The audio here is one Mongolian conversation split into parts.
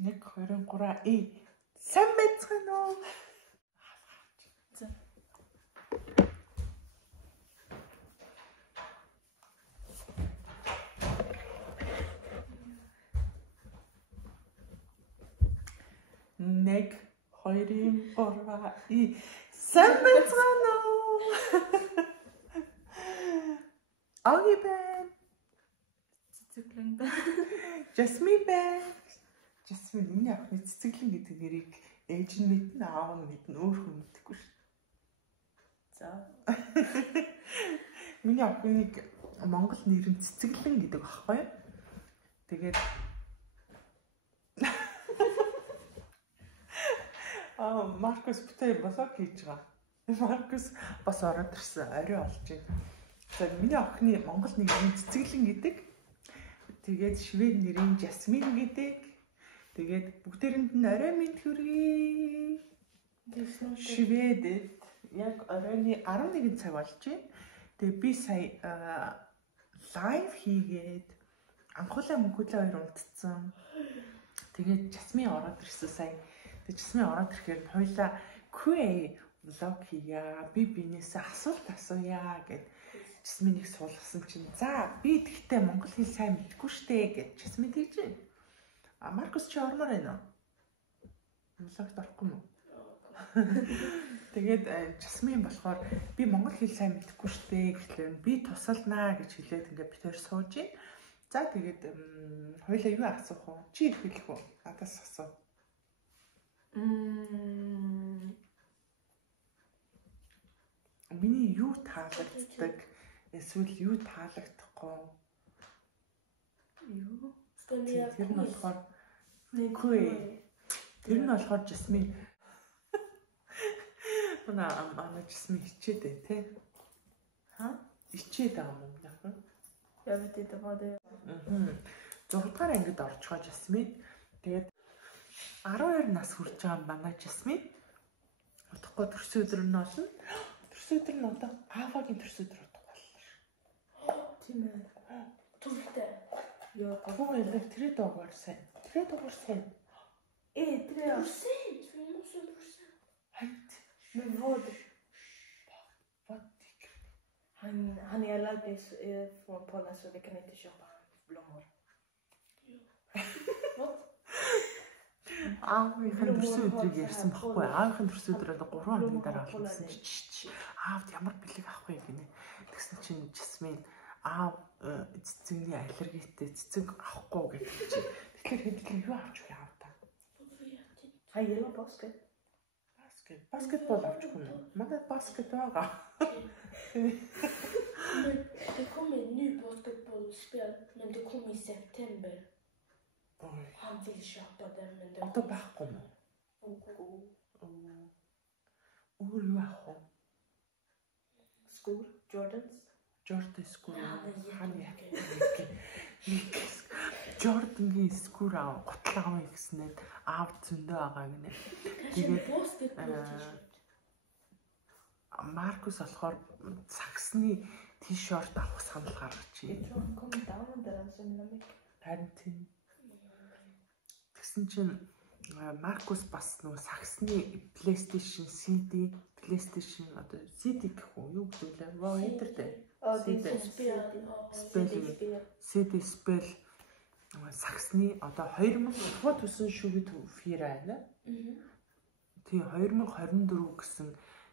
123 сайн байцгаана уу? Нэг хоёрын гурван сайн байцгаана уу? Оги байна. Цэцэглэн байна. Жасмин байна. Жасмин миний ахны цэцэглэн гэдэг нэрийг ээж нь мэднэ, аав нь мэднэ, өөр хүн мэдэхгүй шүү. За. Миний ахныг Монгол нэр нь цэцэглэн гэдэг аахгүй юу? Тэгээд Маркус бүтээр блог хийж байгаа. Маркус бас ороод ирсэн. Орой болж байна. За миний охины Монгол нэрийн цэцэглэн гэдэг. Тэгээд швед нэрийн Жасмин гэдэг. Тэгээд бүгдээрэнд нь орой мэнд хүргэе. Шведэд яг оройны 11 цаг болж байна. Тэгээд би сая лайв хийгээд анхуулаа мөнгөлөө хоёр унтцсан. Тэгээд Жасмин ороод ирсэн сая. Жасмин ороод ирэхээр хоёлаа QA влог хийя. Би бинээсээ асуулт асууя гэд Жасминийг суулгасан чинь за би тэгтээ монгол хэл сайн мэдгүй штэ гэж Жасмин тэгж байна. Маркус чи ормоор байна уу? Влогт орохгүй юу? Тэгээд Жасмин болохоор би монгол хэл сайн мэдгүй штэ гэхлээр би тусалнаа гэж хэлээд ингээд битээр сууж байна. За тэгээд хоёлаа юу асуух вэ? Чи хэлэх үү? Надаас асуу. Миний юу таалагддаг? Эсвэл юу таалагдахгүй? Юу? Тэр нь болохоор нэггүй. Тэр нь болохоор Жасмин. Манай Жасмин хичээд бай, тэ? Ха? Хичээд байгаа юм яг нь. Яг үгүй дээ. 6 дугаар ангид орж байгаа Жасмин. Тэгээд 12 нас хүрч байгаа манай Жасмин. Удахгүй төрсөн өдөр нь болно. Төрсөн өдөр нь одоо аавагийн төрсөн өдөр удахгүй боллоо. Тийм ээ. Түлхтэй. Яа, гоо элэг тэрэ дуугаар сайн. Тэр төрсөн. Хайт. Men vad? Vad? Han är allergisk från pollen så vi kan inte köpa blommor. Аавынхын төрсөн өдрийг ярьсан баггүй. Аавынхын төрсөн өдөр бол 3 хоногийн дараа болсон чинь аавд ямар бэлэг авах вэ гинэ. Тэгсэн чинь Жасмин аав цэцэгний аллергитэй цэцэг авахгүй гэдэг чинь. Тэгэхээр хэдийгээр юу авч вэ аав та? Хаяа баскет. Basketboll avch kunna. Mandar basket байгаа. Det kommer ett nytt basketbollspel, men det kommer i september. Oj. Han vill köpa den, men det Одоо байхгүй юм уу? Өөр юу авах вэ? Skor, Jordans. Jordan skor. Хана Jordan-гийн скур аав готлоо авах гэснээр аав зөндөө байгаа гинэ. Тэгээд Маркус болохоор саксны тишорт авах санал гаргаж байна. Харин тэгсэн чинь Маркус бас нөгөө саксны PlayStation CD, PlayStation одоо CD гэх үү? Юу гэдэг вэ? Вау, интертэй. CD spell саксны одоо 2000 тухай төсөн шүгэд фир байна. Тийм 2024 гэсэн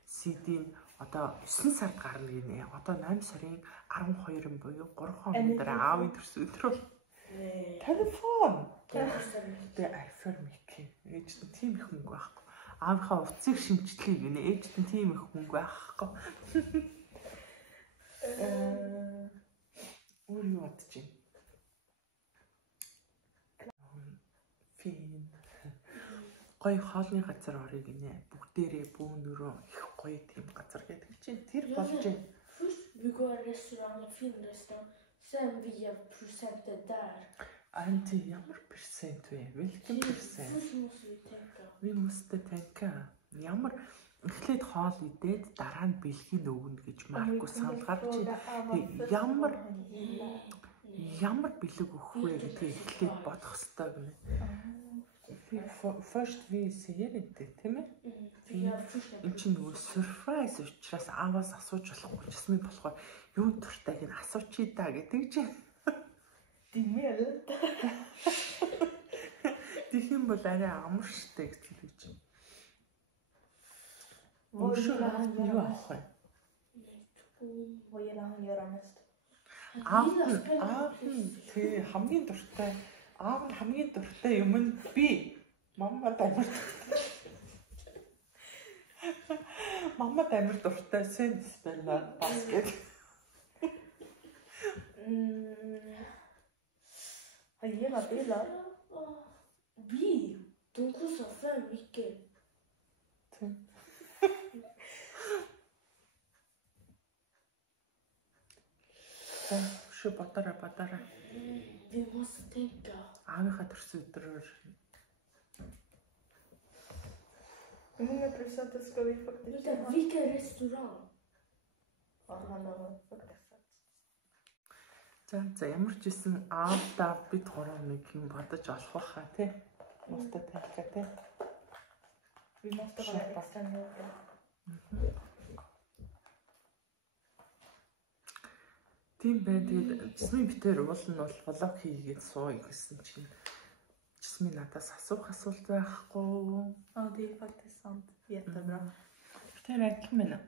CD нь одоо 9 сард гарна гинэ. Одоо 8 сарын 12-нд буюу 3 хоног дараа аавын төрсөн өдөр бол телефон. Тэгээ iPhone мэкэ. Ээж нь тийм их мөнгө байхгүй. Аавынхаа утсыг шимжлэе гинэ. Ээж нь тийм их мөнгө байхгүй. Өөр юу бодож байна? Фин. Гоё хоолны газар орё гинэ. Бүгдээрээ бүүнөрөө их гоё тийм газар гэдэг чинь тэр болж байна. Först vi går i restaurang, en fin restaurang. Sen vi ger procenter där. Анти ямар процент вэ? Welcome процент. Först måste vi tänka. Ви måste tänka. Ямар эхлээд хоол идээд дараа нь бэлгийн өгнө гэж Маркус санал гарч байна. Ямар бэлэг өгөх вэ гэдгийг эхлээд бодох хэрэгтэй гэнэ. First we see-ed тийм ээ. Энд чинь нөгөө surprise учраас ааваас асууж болохгүй чсмийн болохоор юу дуртайг нь асуучий да гэдэг чинь. Димэл. Тэгэх юм бол арай амар штэ гэж хэлж байна. Юу авах вэ? Воёлан яранаас. Аав тий хамгийн дуртай аав хамгийн дуртай юм нь би маммад амар маммад амар дуртай сенс байна баскет. Аяга била. Би дөнгөс офер викэ. Шо батара. Vi måste tänka. Аавынхаа төрсөн өдрөөр 100% ska vi faktiskt Vänta, vilken restaurang? За ямар ч гэсэн аавдаа бид 3 нэг юм бодож олох байхаа тий. Мостой тавьлаа тий. Vi måste vara extra noga. Тийм байна. Тэгээд Жисмийн битээр уул нь бол влог хийгээд сууя гэсэн чинь Жисмийн надаас асуух асуулт байхгүй. Ja, det är faktiskt sant. Jättebra. Тэр адилхан байна.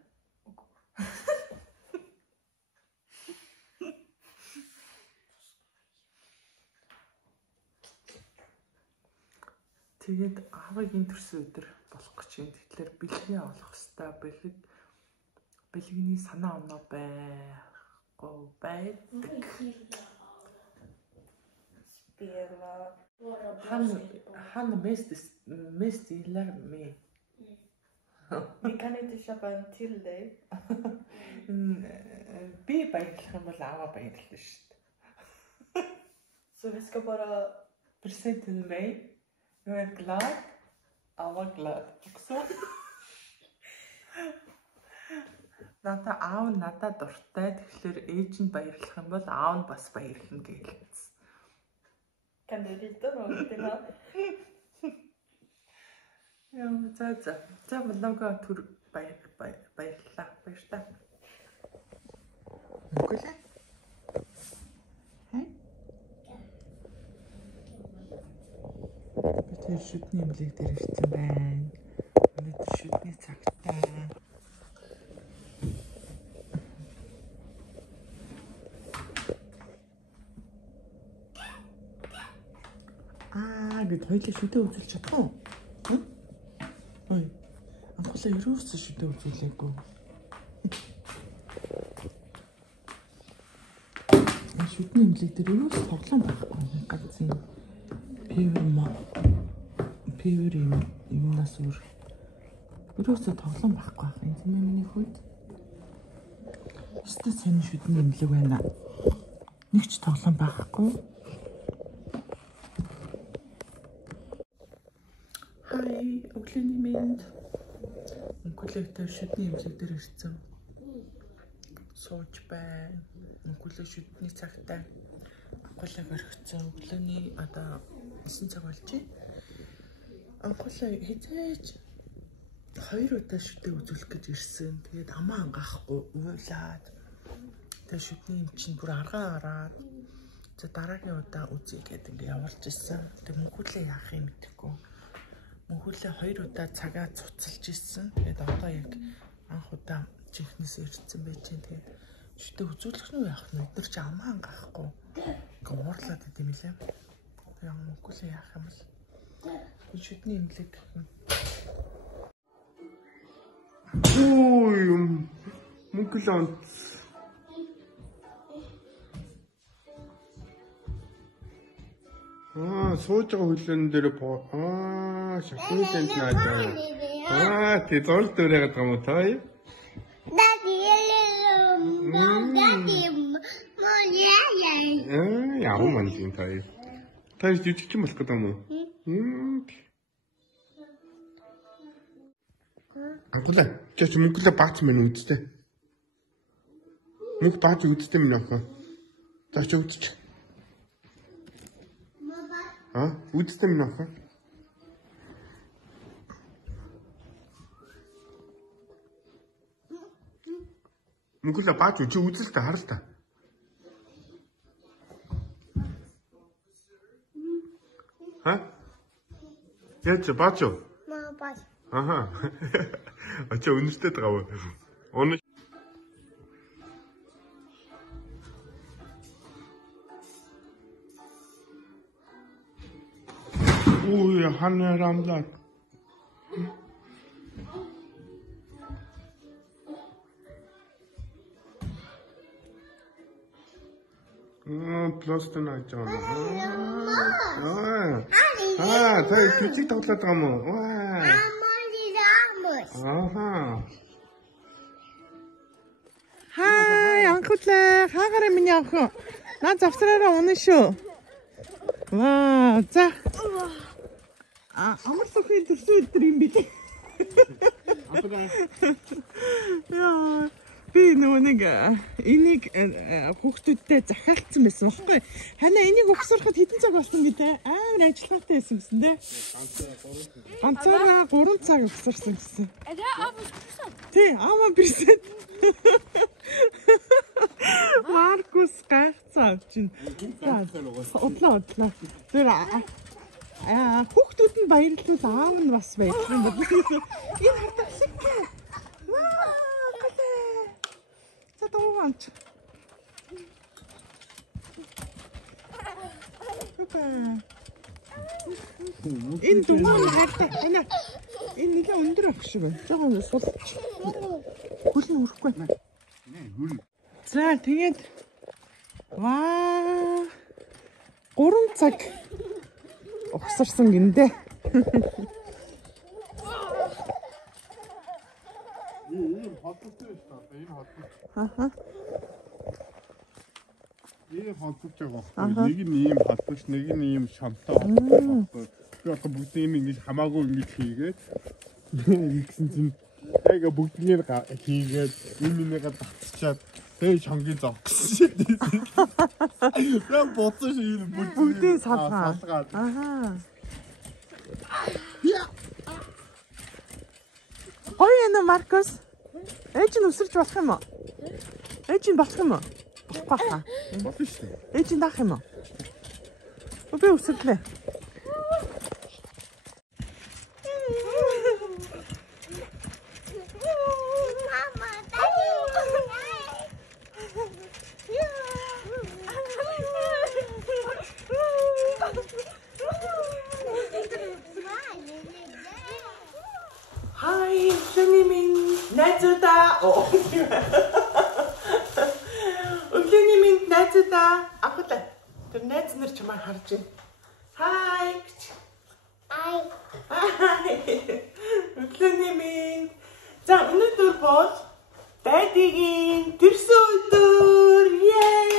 Тэгээд аавыгийн төрсөн өдөр болох гэж юм. Тэгэхээр бэлгээ олох хэвээр бэлгэний санаа оноо байдаг. Spela. Han mest gillar mig. Vi kan inte köpa en till dig. Би баярлах юм бол аава баярлах шүү дээ. Så vi ska bara Present till mig. Jag är glad. Aava glad också. Аав надад дуртай. Тэгэхээр ээж нь баярлах юм бол аав нь бас баярлна гэлээ. Kan du rita något till honom? Ja, за влога түр баярлалаа. Баярлалаа. Үгүй ээ. Тэр шүдний имлэг дээр ирсэн байна. Өнөөдөр шүдний цагтаа. Гэт хоёлаа шүдээ үзүүлж чадах уу? Ой. Анхлаа ерөөсөө шүдээ үзүүлээгүй. Шүдний имлэг дээр ерөөсөө тоглоом байхгүй. Ганцхан пивер юмнаас өөр ерөөсөө тоглоом байхгүй байх юм тийм ээ миний хувьд. Өстө сайн шүдний имлэг байна. Нэг ч тоглоом байхгүй. Хай, өглөөний мэнд. Өнгөлөөгтэй шүдний имлэг дээр ирсэн. Сууж байна. Өнгөлөө шүдний цагтаа анхуулаг орхицсан. Өглөөний одоо 9 цаг болж байна. Анхуулаа хизээж 2 удаа шүдээ үзүүлэх гэж ирсэн. Тэгээд амаа ангаахгүй уйлаад. Тэгээд шүдний юм чинь бүр аргаа хараад. За дараагийн удаа үзье гэдэг ингээ явуулж ирсэн. Тэгээд мөнхүүлээ яах юм мэдэхгүй. Мөнхүүлээ 2 удаа цагаа цуцалж ирсэн. Тэгээд одоо яг анх удаа чихнээс ирсэн байж чинь. Тэгээд шүдээ үзүүлэх нь яах нь өдөр чи амаа ангаахгүй. Ингээ уурлаад идэм билээ. Тэгээд мөнхүүлээ яах юм бол шүдний имлэг. Ой, мөнхөлөө сууж байгаа хөлөн дээр шахуултанд наадаа. Тэ зол дөрөөгд байгаа юм уу таа? Яа мань тийм таа. Таа жижиг юм болох гэдэг юм уу? Анхлаа чи мөнгөлөө баац мэн үзтээ. Мөнгө баац үзтээ минь охоо. За чи үзчих. Үзтээ минь охоо. Мөнгөлөө бааж үчи үзэл та харал та. Ха? Яаж бааж юу? Маа бааж. Аха. Ачаа үнэртэй байгаа. Өнө Ой, ханерамлаа. Пластик наач байгаа юм. Тай küçük тоглоод байгаа юм уу? Аха. Хай, анхуулаа. Хаагаараа миний охин. Наа завсраараа унаа шүү. Ваа, за. Амар сохин төрсөн өдөр юм бид. Яа. Би нэг энийг хүүхдүүдтэй захиалцсан байсан байхгүй. Ханаа энийг өгсөрөхөд хэдэн цаг болсон гэдэг амар ажиллагаатай байсан гэсэн дээ. Ганцаараа 3 цаг өгсөрсөн гэсэн. Тий, аваа бирсэн. Маркус гайхцаа авчин. Одлоо. Тэр хүүхдүүд нь баярлуул аав нь бас байдаг юм байна. Энэ хатаг шиг. Want. Энэ дуун хайртай. Ана. Энэ нэг өндөр ах шиг байна. Жохон сулч. Хөл нь өрөхгүй байна. За тэгээд ваа 3 цаг огсорсон гиндэ. Аха. Ийм холбож байгаа байхгүй. Нэг нь ийм холбож, нэг нь ийм шамтай холбож. Тэгэхээр бүгд ийм ингэж хамаагүй ингэж хийгээд нэгсэн чинь айга бүгднийг хийгээд иймнийгээ татчихад тэгээ шонгийн зовх гэсэн. Яг боцсон шиг бүгдийг салгаад. Аха. Ой энэ Маркус. Ээж нь өсөрч болох юм уу? Ээж нь болох юм уу? Болохгүй хаа. Болно шүү. Ээж нь даах юм уу? Би өсөрлөө. Hi, Sunny найзуудаа. Өглөөний минь найзуудаа. Ахлаа. Тэр найз нар чамайг харж байна. Hi. Hi. Өглөөний минь. За өнөөдөр бол дайдигийн төрсөн өдөр. Yay!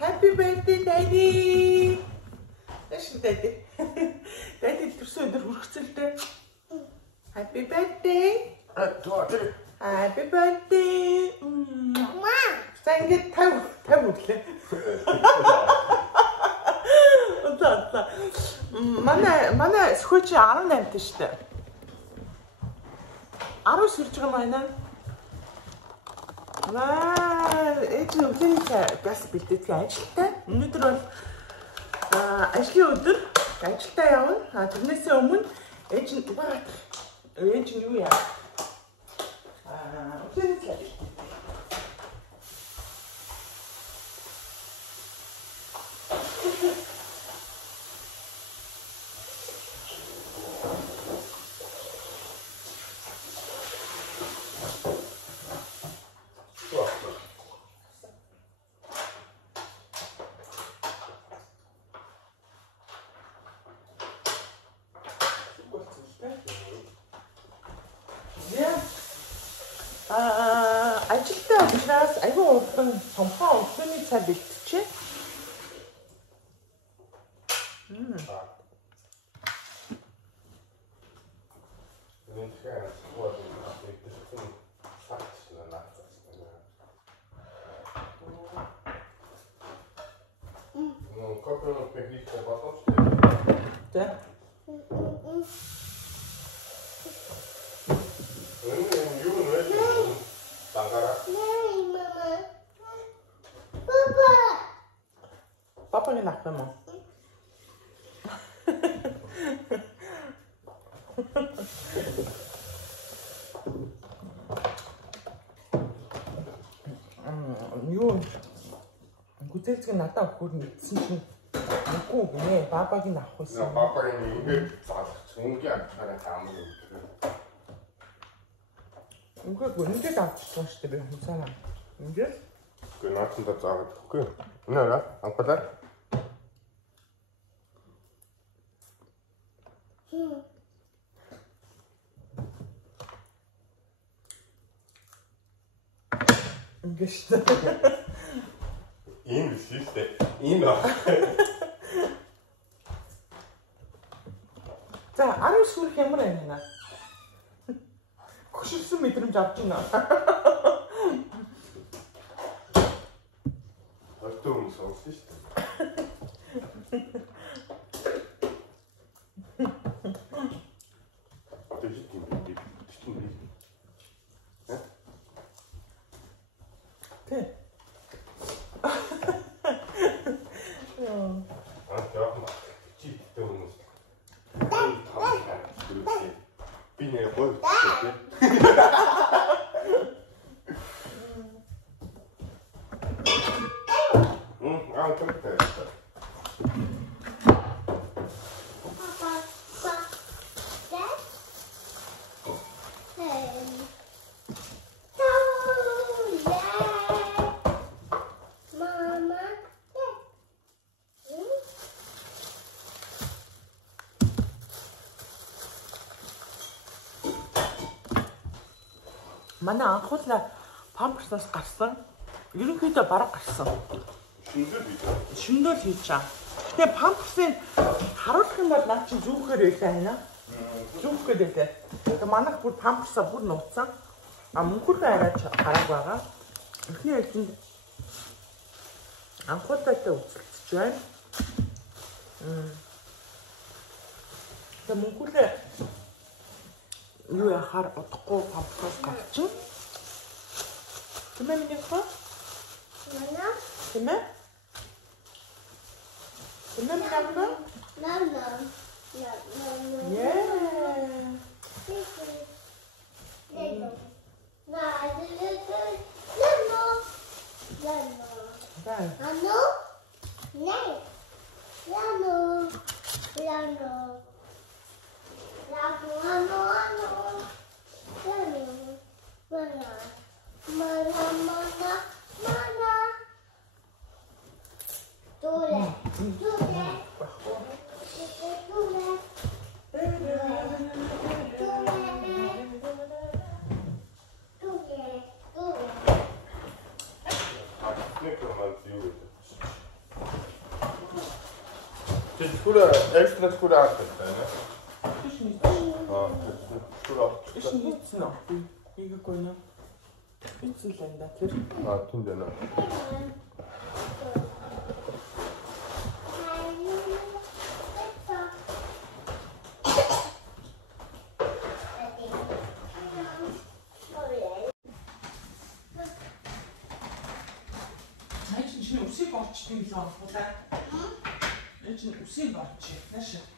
Happy birthday daddy. Тэшин daddy. Daddy төрсөн өдөр хүргэцэлтэй. Happy birthday. Happy birthday. Мама. За ингээд 50 өглөө. Удаа. Манай сөхөч 18 тэ штэ. 10 сэрж байгаа байна. Ээж нь өглөөний газ бэлдээдэг ажилтай. Өнөөдөр бол ажлын өдөр ажилдаа явна. Тэрнээсээ өмнө ээж нь юу яа? Өглөөний цай. 아직도 우리나라 아이고 어떤 정파 어떤 차 밀트치? Да. Папагийн авах юм уу? Юу гүзээцэг надад өгөхөр нэгсэн чинь үгүй гинэ бабагийн авах байсан. Бабагийн ингээд залгач өнгийн авахаараа хаамаг өгдөг. Ингээд авчихсан шүү дээ би хүмүүсаа. Ингээд 그 나한테 짜가 그 누나가 안 받아? ингээд ийм биш үү? Ийм аа. За 10 шүрх ямар байна? Хөшөлсөн мэдрэмж авч байна. 어떤 소스 있어? Манай анхуулаа памперсаас гарсан. Ерөнхийдөө бараг гарсан. Шүндөл хийж чам. Тэгээ памперсын харуулах юм бол наа чи зүүхээр байлаа хайна. Зүүх гэдэг. Тэгээ манайх бүр памперсаа бүр нууцсан. Мөнхөрхөн арайч гараг байгаа. Эхний хэлтэнд анхуулаатай үзэлцэж байна. Тэгээ мөнхөрхөө юу яхаар удахгүй памперсаас гарчин. Тэмээ миний хаа? Мана? Тэмээ? Тэмээ минь авна? Мама. Yeah. Skóra, ekstra skóra artystę, nie? Иш нь хийцэн үү? Ийгээгүй нэ. Хийцэн л энэ тэр. Түнд байна. Найч чинь үсийг орчдгийг л анхуулаа. Энэ чинь үсийг орчих. Нааш.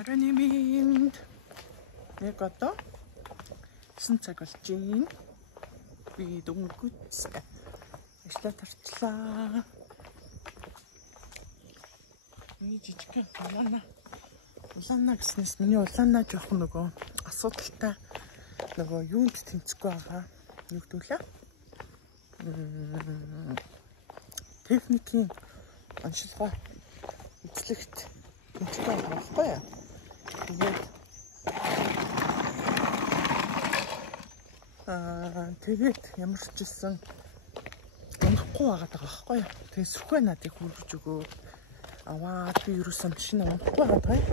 Оройн минь яг одоо 9 цаг болж байна. Би дөнгөж ажлаа тарчлаа. Миний жижиг улаана гэснээс миний улаанаа жоох нөгөө асуудалтай нөгөө юунд тэнцэхгүй байгаа. Юу гэдүүлээ? Техникийн онцлогоо эзлэгт тэнцэхгүй байгаа байхгүй юу? Тэгээд ямар ч гэсэн унахгүй байгаа байхгүй юу? Тэгээд сүхбай надыг хүргэж өгөө. Аваа би юусэн машин унахгүй байгаа юм.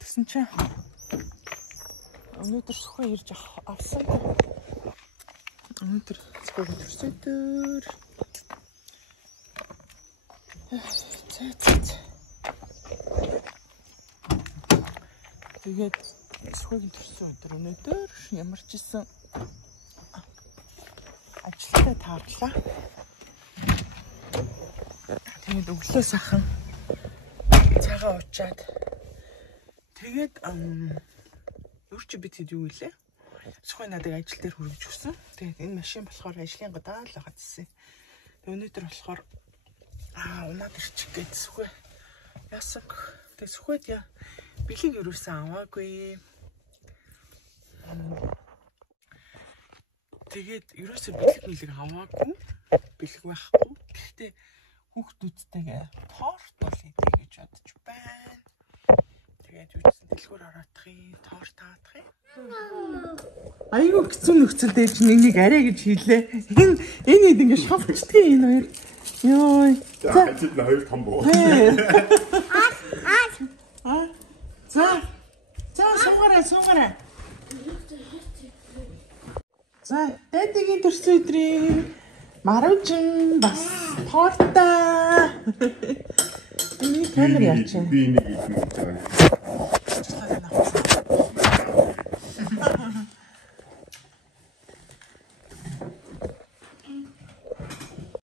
Тэгсэн чинь өнөөдөр сүхбай ирж авсан. Өнөөдөр сүхбай төрсөн дээр. Тэгээд сүхбайгийн төрсөн өдөр өнөөдөр ямар ч гэсэн ажилтаа таарлаа. Тэгээд өглөө сахан цагаа уучаад тэгээд өөр чи бид хэд юу илээ? Сүхбай надыг ажил дээр хүргэж өгсөн. Тэгээд энэ машин болохоор ажлын гадаа л байгаа гэсэн. Тэгээд өнөөдөр болохоор унаад ирчих гээд сүхбай яасан. Тэгээд сүхбайд бэлэг юусэн аваагүй. Тэгээд ерөөсөө бэлэг аваагүй. Бэлэг байхгүй. Гэхдээ хүүхдүүдтэйгээ торт бол идэх гэж бодож байна. Тэгээд юусэн дэлгүүр ороодохын торт таадахын. Айгуу хэцүү нөхцөл дээр чинь энийг арай гэж хэлээ. Энэ ингэ шовчдгийг энэ хоёр. Йой. За ажил нь хоёр том боо. За суугаарай. За дэдигийн төрсөн өдрийн маруучин бас торта. Энийг камер яач юм. Би нэг юм.